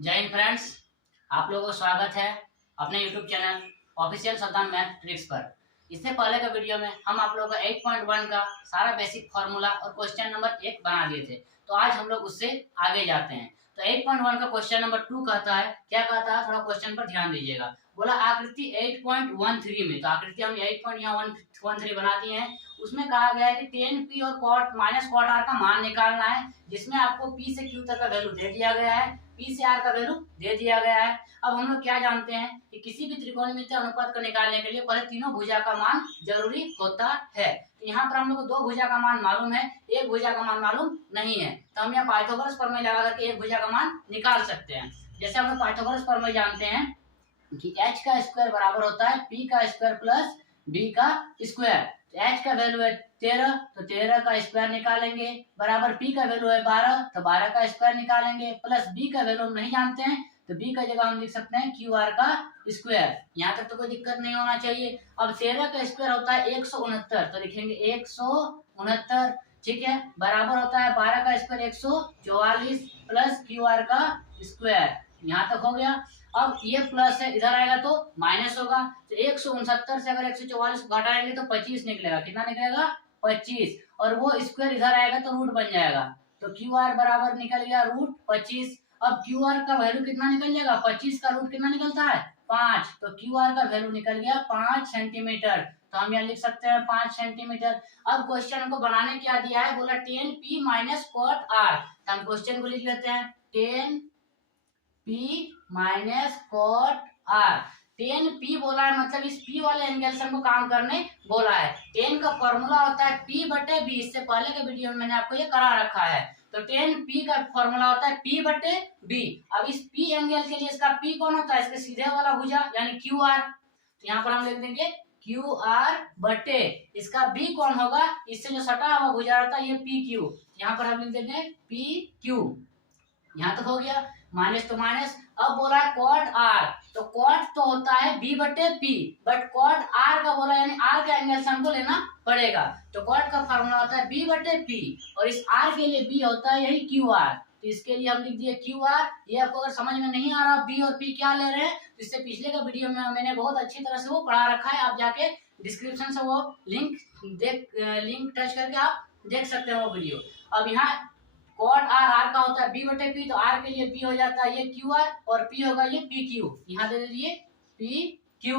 जय हिंद फ्रेंड्स, आप लोगों का स्वागत है अपने YouTube channel official Saddam math tricks पर। इससे पहले का वीडियो में हम आप लोगों का 8.1 का सारा बेसिक फार्मूला और क्वेश्चन नंबर 1 बना दिए थे, तो आज हम लोग उससे आगे जाते हैं। तो 8.1 का क्वेश्चन नंबर 2 कहता है, क्या कहता है, थोड़ा क्वेश्चन पर ध्यान दीजिएगा। बोला आकृति 8.13 में, तो आकृति हम 8.13 बना दिए हैं। उसमें कहा गया है कि tan p और cot माइनस cot r का मान निकालना है, जिसमें आपको p से q तक का वैल्यू दे दिया गया है, p से r का वैल्यू दे दिया गया है। अब हम लोग क्या जानते हैं कि किसी भी त्रिकोणमितीय अनुपात को निकालने के लिए पहले तीनों भुजा का मान जरूरी होता है। तो यहाँ पर हम लोग को दो भुजा का मान मालूम है, एक भुजा का मान मालूम नहीं है, तो हम यहाँ पाइथागोरस प्रमेय लगा करके एक भुजा का मान निकाल सकते हैं। जैसे हम लोग पाइथागोरस प्रमेय जानते हैं कि h का स्क्वायर बराबर होता है p का स्क्वायर प्लस b का स्क्वायर। तो h का वैल्यू है 13, तो 13 का स्क्वायर निकालेंगे, बराबर p का वैल्यू है 12, तो 12 का स्क्वायर निकालेंगे, प्लस b का वैल्यू हम नहीं जानते हैं, तो b का जगह हम लिख सकते हैं QR का स्क्वायर। यहाँ तक तो कोई दिक्कत नहीं होना चाहिए। अब 13 का स्क्वायर होता है 169, तो लिखेंगे 169, ठीक है, बराबर होता है 12 का स्क्वायर 144 प्लस QR का स्क्वायर। यहाँ तक हो गया। अब ये प्लस है, इधर आएगा तो माइनस होगा, तो 169 से अगर 144 घटाएंगे तो 25 निकलेगा। कितना निकलेगा? 25। और वो स्क्वायर इधर आएगा तो रूट बन जाएगा, तो क्यू आर बराबर निकल गया रूट 25। अब क्यू आर का वैल्यू कितना निकल जाएगा? 25 का रूट कितना निकलता है? 5, तो क्यू आर का वैल्यू निकल गया 5 सेंटीमीटर। तो हम यहाँ लिख सकते हैं 5 सेंटीमीटर। अब क्वेश्चन को बनाने क्या दिया है, बोला tan p minus cot r, तो हम क्वेश्चन को लिख लेते हैं tan p minus cot r. tan p बोला है, मतलब इस p वाले एंगल से हमको काम करने बोला है। tan का फॉर्मूला होता है p बटे b, इससे पहले के वीडियो में मैंने आपको ये करा रखा है। तो tan p का फॉर्मूला होता है p बटे b। अब इस p एंगल के लिए इसका p कौन होता है? इसके सीधे वाला भुजा यानी QR। तो यहाँ पर हम लिख देंगे QR बटे इसका b कौन होगा? इससे जो सटा हुआ भुजा रहता है ये PQ। यहाँ पर हम लिख देंगे PQ। यहाँ तक हो गया, माइनस तो माइनस। अब बोला है कॉट आर, तो कॉट तो होता है b बटे p, बट कॉट आर का बोला यानी r का एंगल से हमको लेना पड़ेगा। तो कॉट का फार्मूला होता है b बटे p, और इस r के लिए b होता है यही क्यू आर। तो इसके लिए हम लिख दिए क्यू आर। ये आपको अगर समझ में नहीं आ रहा b और p क्या ले रहे हैं, तो इससे पिछले का वीडियो में मैंने बहुत अच्छी तरह से वो पढ़ा रखा है, आप जाके डिस्क्रिप्शन से वो लिंक टच करके आप देख सकते हैं वो वीडियो। अब यहाँ कॉट आर का होता है b बटे p, तो r के लिए b हो जाता है ये क्यू आर, और p होगा ये पी क्यू। यहाँ दे दीजिए पी क्यू।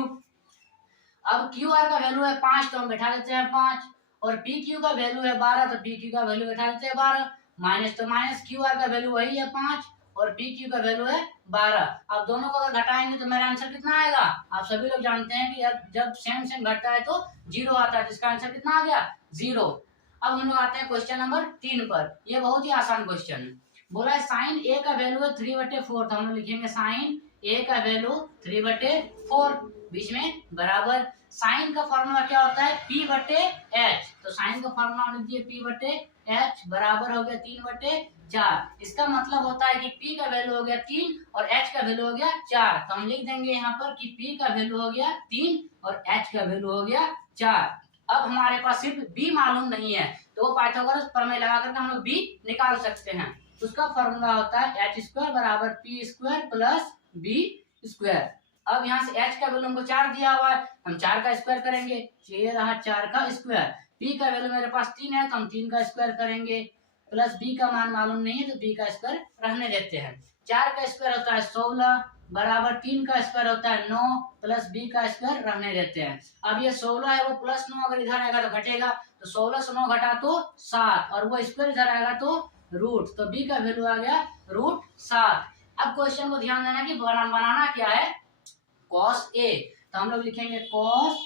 अब क्यू आर का वैल्यू है 5, तो हम बैठा देते हैं 5, और पी क्यू का वैल्यू है 12, तो पी क्यू का वैल्यू बैठा देते हैं 12। माइनस तो माइनस, क्यू आर का वैल्यू वही है 5, और पी क्यू का वैल्यू है 12। अब दोनों को अगर घटाएंगे तो मेरा आंसर कितना आएगा? आप सभी लोग जानते हैं कि जब सेम सेम घटता है तो जीरो आता है, तो इसका आंसर कितना आ गया? 0। अब हम लोग आते हैं क्वेश्चन नंबर 3 पर। ये बहुत ही आसान क्वेश्चन है। बोला है साइन ए का वैल्यू है 3/4, तो हम लोग लिखेंगे साइन ए का वैल्यू 3/4, बीच में बराबर। साइन का फॉर्मूला क्या होता है? p बटे h, तो साइन का फॉर्मूला लिख दिए p बटे h बराबर हो गया 3/4। इसका मतलब होता है कि p का वैल्यू हो गया 3 और h का वैल्यू हो गया 4, तो हम लिख देंगे यहाँ पर कि p का वैल्यू हो गया 3 और h का वैल्यू हो गया 4। अब हमारे पास सिर्फ b मालूम नहीं है, तो पाइथागोरस प्रमेय लगा करके हम लोग b निकाल सकते हैं। उसका फॉर्मूला होता है h स्क्वायर बराबर p square plus b square. अब यहाँ से h का वैल्यू हमको 4 दिया हुआ है, हम 4 का स्क्वायर करेंगे, ये रहा 4 का स्क्वायर। p का वैल्यू मेरे पास 3 है, तो हम 3 का स्क्वायर करेंगे, प्लस b का मान मालूम नहीं है तो b का स्क्वायर रहने देते हैं। 4 का स्क्वायर होता है 16 बराबर 3 का स्क्वायर होता है 9, प्लस b का स्क्वायर रहने देते हैं। अब ये 16 है, वो प्लस 9 अगर इधर आएगा तो घटेगा, तो 16 से 9 घटा तो 7, और वो स्क्वायर इधर आएगा तो रूट, तो b का वैल्यू आ गया रूट 7। अब क्वेश्चन को ध्यान देना कि बनाना क्या है, कॉस ए, तो हम लोग लिखेंगे कॉस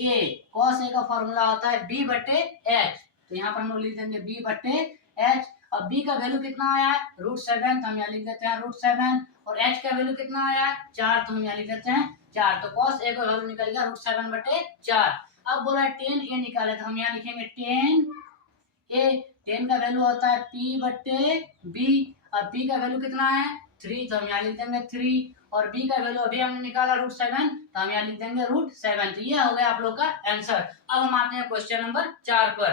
ए। कॉस ए का फॉर्मूला होता है b बटे एच, तो यहाँ पर हम लोग लिख देंगे b बटे एच। अब b का वैल्यू कितना आया है? √7, तो हम यहाँ लिख देते हैं √7, और h का वैल्यू कितना आया है? 4, तो हम यहाँ लिख देते हैं 4। तो cos a का वैल्यू निकल गया √7 बटे 4। अब बोला tan a निकाले, तो हम यहाँ लिखेंगे tan a। tan का वैल्यू होता है p बटे b, और p का वैल्यू कितना है? 3, तो हम यहाँ लिख देंगे 3, और b का वैल्यू अभी हमने निकाला √7, तो हम यहाँ लिख देंगे √7। तो ये हो गया आप लोग का आंसर। अब हम आते हैं क्वेश्चन नंबर 4 पर।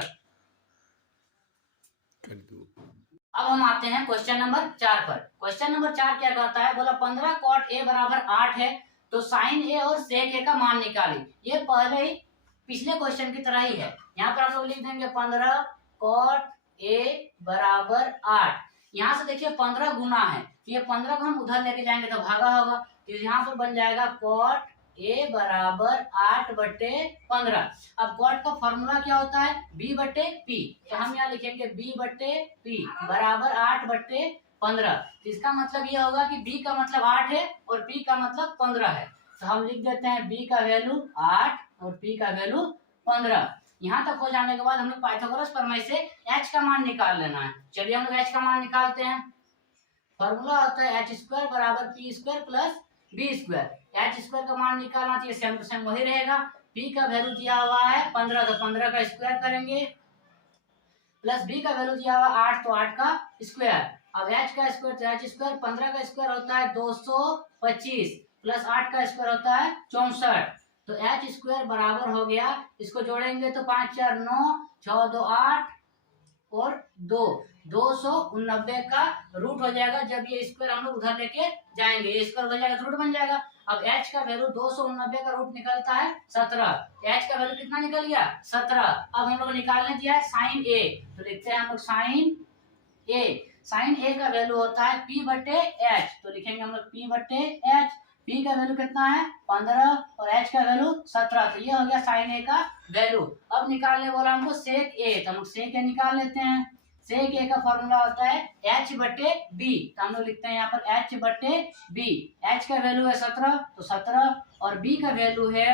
अब हम आते हैं क्वेश्चन नंबर 4 पर। क्वेश्चन नंबर 4 क्या कहता है, बोला 15 cot a बराबर 8 है तो साइन a और सेक a का मान निकालिए। ये पहले ही पिछले क्वेश्चन की तरह ही है। यहाँ पर हम लोग लिख देंगे 15 cot a बराबर 8। यहाँ से देखिए 15 गुना है, ये 15 को हम उधर लेके जाएंगे तो भागा होगा, तो यहाँ पर बन जाएगा cot a बराबर 8/15। अब cot का फॉर्मूला क्या होता है, b/p, तो हम यहाँ लिखेंगे b/p बराबर 8/15। तो इसका मतलब ये होगा कि b का मतलब 8 है और p का मतलब 15 है, तो हम लिख देते हैं b का वैल्यू 8 और p का वैल्यू 15। यहाँ तक हो जाने के बाद हम लोग पाइथागोरस प्रमेय से h का मान निकाल लेना है। चलिए हम लोग h का मान निकालते हैं। फॉर्मूला होता है h² बराबर p² प्लस b²। h² का मान निकालना चाहिए, सेम टू सेम वही रहेगा। p का वैल्यू दिया हुआ है 15, तो 15 का स्क्वायर करेंगे, प्लस b का वैल्यू दिया हुआ 8, तो 8 का स्क्वायर। अब h का स्क्वायर, तो h², 15 का स्क्वायर होता है 225 प्लस 8 का स्क्वायर होता है 64, तो h² बराबर हो गया, इसको जोड़ेंगे तो 5 4 9 6 2 8 और 289 का रूट हो जाएगा। जब ये स्क्वायर हम लोग उधर लेके जाएंगे, ये स्क्वायर उधर जाएगा तो रूट बन जाएगा। अब h का वैल्यू 289 का रूट निकलता है 17, h का वैल्यू कितना निकल गया 17। अब हम लोग निकालने दिया है साइन a, तो लिखते हैं हम लोग साइन a का वैल्यू होता है p/h, तो लिखेंगे हम लोग p/h। p का वैल्यू कितना है 15 और h का वैल्यू 17, तो ये हो गया साइन a का वैल्यू। अब निकालने बोला हमको सेक a, तो हम लोग सेक a निकाल लेते हैं। सेक a का फॉर्मूला होता है h/b, तो हम लोग लिखते हैं यहाँ पर h/b। h का वैल्यू है 17, तो 17 और b का वैल्यू है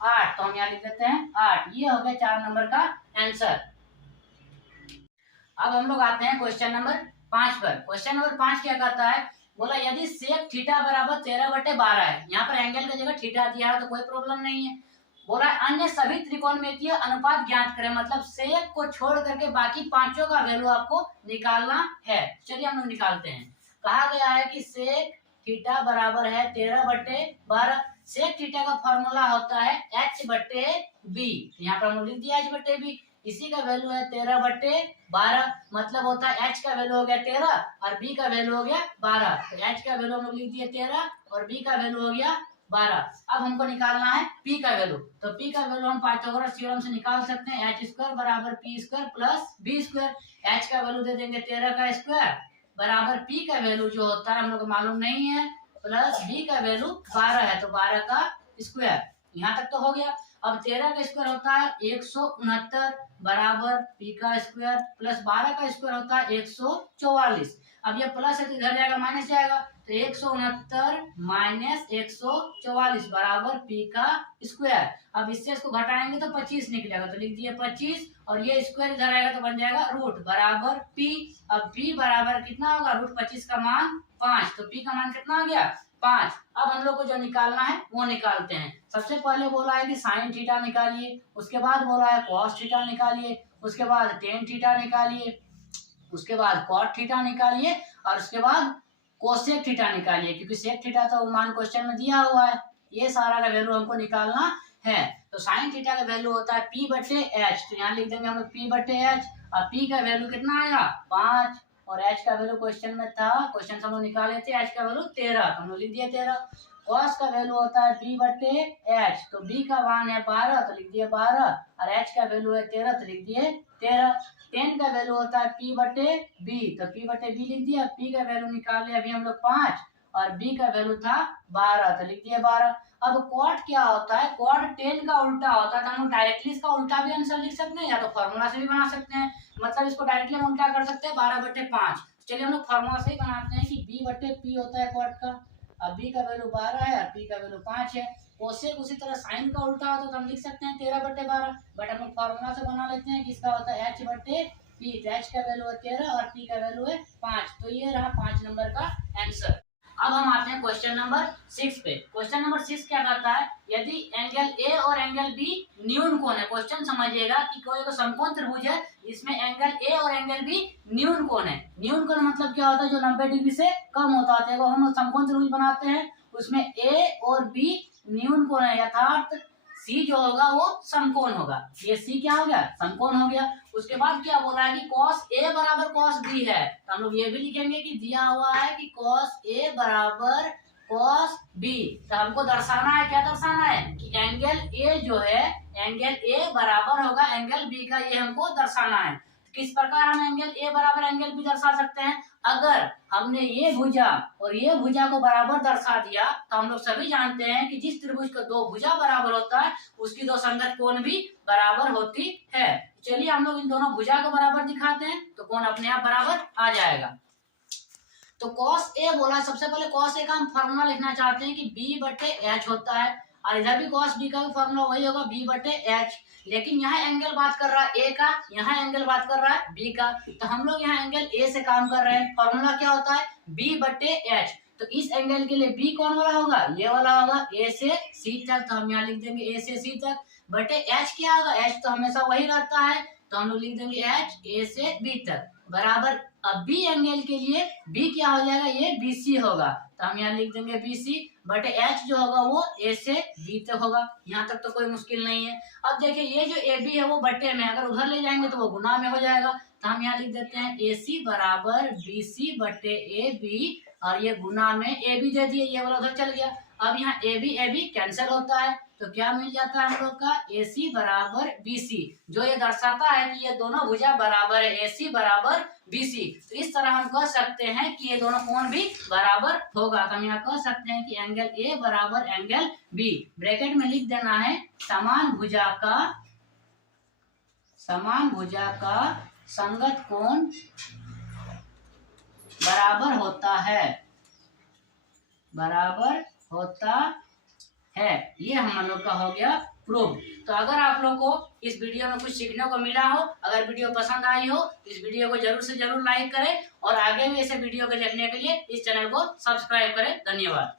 8, तो हम यहाँ लिख देते हैं 8। ये हो गया 4 नंबर का आंसर। अब हम लोग आते हैं क्वेश्चन नंबर 5 पर। क्वेश्चन नंबर 5 क्या कहता है, बोला यदि सेक थीटा बराबर 13/12 है, यहाँ पर एंगल की जगह थीटा दिया है तो कोई प्रॉब्लम नहीं है। बोला अन्य सभी त्रिकोणमितीय अनुपात ज्ञात करें, मतलब सेक को छोड़ करके बाकी पांचों का वैल्यू आपको निकालना है। चलिए हम लोग निकालते हैं। कहा गया है कि सेक थीटा बराबर है 13/12। सेक थीटा का फॉर्मूला होता है h/b, यहाँ पर हम लोग लिख दिया h/b। इसी का वैल्यू है 13/12, मतलब होता है h का वैल्यू हो गया 13 और b का वैल्यू हो गया 12, तो h का वैल्यू हम लोग लिख दिए 13 और b का वैल्यू हो गया 12। अब हमको निकालना है p का वैल्यू, तो p का वैल्यू हम पाइथागोरस थ्योरम से निकाल सकते हैं, h² बराबर p² प्लस b²। h का वैल्यू दे देंगे 13 का स्क्वायर बराबर p का वैल्यू जो होता है हम लोग को मालूम नहीं है, प्लस b का वैल्यू 12 है, तो 12 का स्क्वायर। यहाँ तक तो हो गया। अब 13 का स्क्वायर होता है 169 बराबर p का स्क्वायर प्लस 12 का स्क्वायर होता है 144। अब ये प्लस है तो इधर जाएगा माइनस जाएगा, तो 169 माइनस 144 बराबर p का स्क्वायर। अब इससे इसको घटाएंगे तो 25 निकलेगा, तो लिख दिए 25 और ये स्क्वायर इधर आएगा तो बन जाएगा रूट बराबर p। अब p बराबर कितना होगा, रूट 25 का मान 5, तो p का मान कितना आ गया 5। अब हम लोग को जो निकालना है वो निकालते हैं। सबसे पहले बोला है कि साइन थीटा निकालिए, उसके बाद बोला है कॉस थीटा निकालिए, उसके बाद टेन थीटा निकालिए, उसके बाद कॉट थीटा निकालिए और उसके बाद कोसेक थीटा निकालिए, क्योंकि सेक थीटा तो मान क्वेश्चन में दिया हुआ है। ये सारा का वैल्यू हमको निकालना है। तो साइन थीटा का वैल्यू होता है p/h, तो यहाँ लिख देंगे हम लोग p/h और p का वैल्यू कितना आएगा 5 और h का वैल्यू क्वेश्चन में था, क्वेश्चन से हम लोग निकाले थे, h का वैल्यू 13, तो हम लोग लिख दिए 13। cos का वैल्यू होता है b/h, तो b का मान है 12, तो लिख दिए 12 और h का वैल्यू है 13, तो लिख दिए 13। टेन का वैल्यू होता है p/b, तो p/b लिख दिया। p का वैल्यू निकाले अभी हम लोग 5 और b का वैल्यू था 12, तो लिख दिए 12। अब क्वाड क्या होता है, क्वाड 10 का उल्टा होता है, तो हम लोग डायरेक्टली इसका उल्टा भी आंसर लिख सकते हैं या तो फॉर्मूला से भी बना सकते हैं, मतलब इसको डायरेक्टली हम उल्टा कर सकते हैं 12/5। चलिए हम लोग फॉर्मूला से ही बनाते हैं कि b/p होता है क्वाड का, अब b का वैल्यू 12 है और p का वैल्यू 5 है। कोसेक उसी तरह साइन का उल्टा होता है तो हम लिख सकते हैं 13/12, बट हम लोग फॉर्मूला से बना लेते हैं कि इसका होता है h/p, तो h का वैल्यू है 13 और p का वैल्यू है 5, तो ये रहा 5 नंबर का आंसर। अब हम आते हैं क्वेश्चन नंबर 6 पे। क्वेश्चन नंबर 6 क्या कहता है, यदि एंगल ए और एंगल बी न्यून कोण है। क्वेश्चन समझिएगा कि कोई एक समकोण त्रिभुज है, इसमें एंगल ए और एंगल बी न्यून कोण है। न्यून कोण मतलब क्या होता है, जो 90 डिग्री से कम होता है। तो हम समकोण त्रिभुज बनाते हैं, उसमें ए और बी न्यून कोण है, अर्थात सी जो होगा वो समकोण होगा। ये सी क्या हो गया, समकोण हो गया। उसके बाद क्या बोला है कि cos A बराबर cos B है, तो हम लोग ये भी लिखेंगे कि दिया हुआ है कि cos A बराबर cos B। तो हमको दर्शाना है, क्या दर्शाना है कि एंगल A जो है, एंगल A बराबर होगा एंगल B का, ये हमको दर्शाना है। किस प्रकार हम एंगल A बराबर एंगल B दर्शा सकते हैं, अगर हमने ये भुजा और ये भुजा को बराबर दर्शा दिया तो हम लोग सभी जानते हैं कि जिस त्रिभुज का दो भुजा बराबर होता है उसकी दो संगत कोण भी बराबर होती है। चलिए हम लोग इन दोनों भुजा को बराबर दिखाते हैं तो कोण अपने आप बराबर आ जाएगा। तो cos A बोला, सबसे पहले cos A का हम फॉर्मूला लिखना चाहते हैं कि B बटे H होता है, और इधर भी cos B का भी फॉर्मूला वही होगा B बटे H। लेकिन यहाँ एंगल बात कर रहा है A का, यहाँ एंगल बात कर रहा है B का, तो हम लोग यहाँ एंगल A से काम कर रहे हैं। फॉर्मूला क्या होता है B बटे H। तो इस एंगल के लिए B कौन वाला होगा, ये वाला होगा, A से C तक। तो हम यहाँ लिख देंगे A से C तक, बटे H क्या होगा, H तो हमेशा वही रहता है, तो हम लोग लिख देंगे H A से B तक बराबर। अब B एंगल के लिए B क्या हो जाएगा, ये BC होगा, तो हम यहाँ लिख देंगे BC बटे H जो होगा वो A से B तक होगा। यहाँ तक तो कोई मुश्किल नहीं है। अब देखिए ये जो AB है वो बटे में, अगर उधर ले जाएंगे तो वो गुना में हो जाएगा, तो हम यहाँ लिख देते हैं AC बराबर BC बटे AB, और ये गुना में AB दे दिए, ये वाला उधर चल गया। अब यहाँ AB कैंसिल होता है, तो क्या मिल जाता है हम लोग का AC बराबर BC, जो ये दर्शाता है कि ये दोनों भुजा बराबर है, AC बराबर BC। तो इस तरह हम कह सकते हैं कि ये दोनों कोण भी बराबर होगा। तो हम यहाँ कह सकते हैं कि एंगल A बराबर एंगल B, ब्रैकेट में लिख देना है समान भुजा का संगत कोण बराबर होता है। ये हम लोग का हो गया प्रूफ। तो अगर आप लोग को इस वीडियो में कुछ सीखने को मिला हो, अगर वीडियो पसंद आई हो, इस वीडियो को जरूर से जरूर लाइक करें, और आगे भी ऐसे वीडियो को देखने के लिए इस चैनल को सब्सक्राइब करें। धन्यवाद।